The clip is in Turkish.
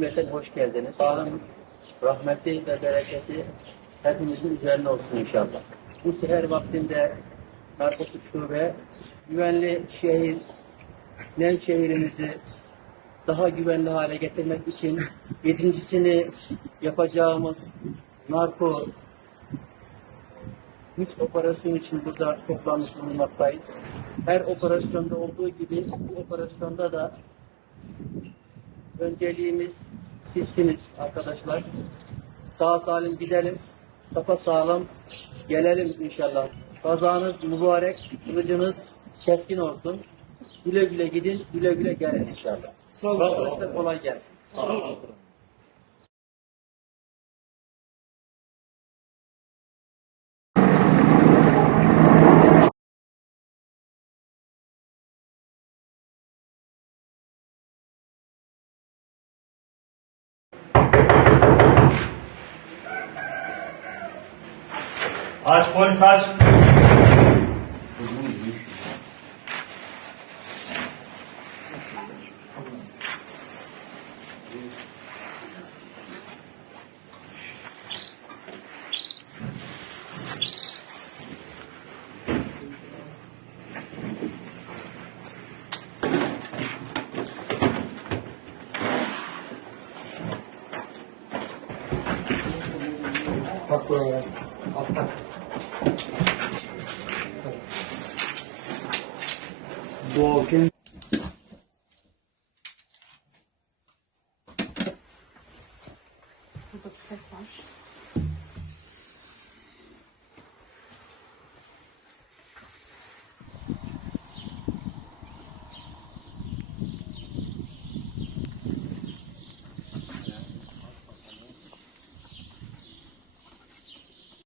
cümleten hoş geldiniz. Allah'ın rahmeti ve bereketi hepimizin üzerine olsun inşallah. Bu seher vaktinde Narkotik Şube güvenli şehir, Nevşehir'imizi daha güvenli hale getirmek için yedincisini yapacağımız narko güç operasyonu için burada toplanmış bulunmaktayız. Her operasyonda olduğu gibi bu operasyonda da önceliğimiz sizsiniz arkadaşlar. Sağ salim gidelim, sapa sağlam gelelim inşallah. Kazanız mübarek, kılıcınız keskin olsun. Güle güle gidin, güle güle gelin inşallah. Sağ olun. Kolay gelsin. Aç polis fone, Sati. Thank you. Błogiem. Bo tutaj.